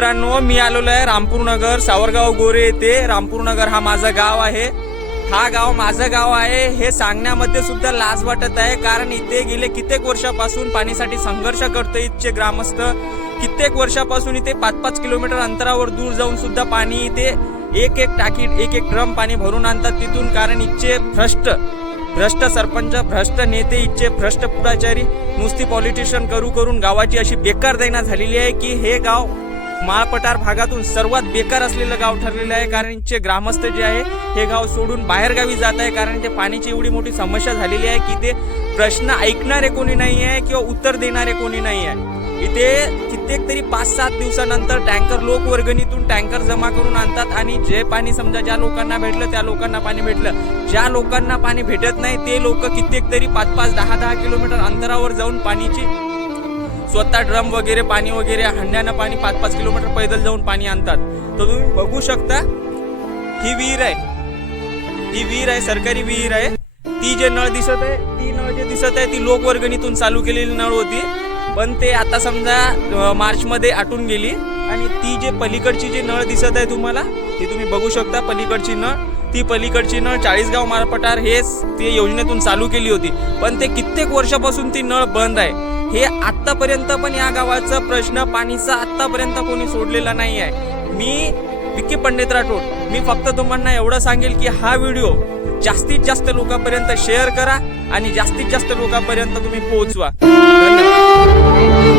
मित्रांनो मी आलेलो आहे रामपूर नगर सावरगाव गोरे येथे रामपूर नगर हा माझा गाव आहे हा गाव माझं गाव आहे हे सांगण्यामध्ये सुद्धा लाज वाटत आहे कारण इथे गेले कित्येक वर्षापासून पाणीसाठी संघर्ष करतो इथचे ग्रामस्थ कित्येक वर्षापासून इथे पाच पाच किलोमीटर अंतरावर दूर जाऊन सुद्धा पाणी इथे एक एक टाकी एक एक ड्रम पाणी भरून आणतात तिथून कारण इथचे भ्रष्ट भ्रष्ट सरपंच भ्रष्ट नेते इच्छे भ्रष्ट पुराचारी नुसती पॉलिटिशियन करू करून गावाची अशी बेकार दैना झालेली आहे की हे गाव माळपटार भागातून सर्वात बेकार असलेलं गाव ठरलेलं आहे कारण जे ग्रामस्थ जे आहे हे गाव सोडून गावी जात आहे कारण ते पाण्याची एवढी मोठी समस्या झालेली आहे की ते प्रश्न ऐकणारे कोणी नाही आहे किंवा उत्तर देणारे कोणी नाही आहे इथे कित्येक तरी पाच सात दिवसानंतर टँकर लोक वर्गणीतून टँकर जमा करून आणतात आणि जे पाणी समजा ज्या लोकांना भेटलं त्या लोकांना पाणी भेटलं ज्या लोकांना पाणी भेटत नाही ते लोक कित्येक तरी पाच पाच दहा दहा किलोमीटर अंतरावर जाऊन पाणीची स्वतः ड्रम वगैरे पाणी वगैरे हंड्यानं पाणी पाच पाच किलोमीटर पैदल जाऊन पाणी आणतात तर तुम्ही बघू शकता ही विहीर आहे ही विहीर आहे सरकारी विहीर आहे ती जे नळ दिसत आहे ती नळ जे दिसत आहे ती लोकवर्गणीतून चालू केलेली नळ होती पण ते आता समजा मार्चमध्ये आटून गेली आणि ती जे पलीकडची जी नळ दिसत आहे तुम्हाला ती तुम्ही बघू शकता पलीकडची नळ ती पलीकडची नळ चाळीसगाव मारपटार हेच ते योजनेतून चालू केली होती पण ते कित्येक वर्षापासून ती नळ बंद आहे हे आत्तापर्यंत पण या गावाचा प्रश्न पाणीचा आत्तापर्यंत कोणी सोडलेला नाही आहे मी विक्की पंडित राठोड मी फक्त तुम्हाला एवढं सांगेल की हा व्हिडिओ जास्तीत जास्त लोकांपर्यंत शेअर करा आणि जास्तीत जास्त लोकांपर्यंत तुम्ही पोहोचवा धन्यवाद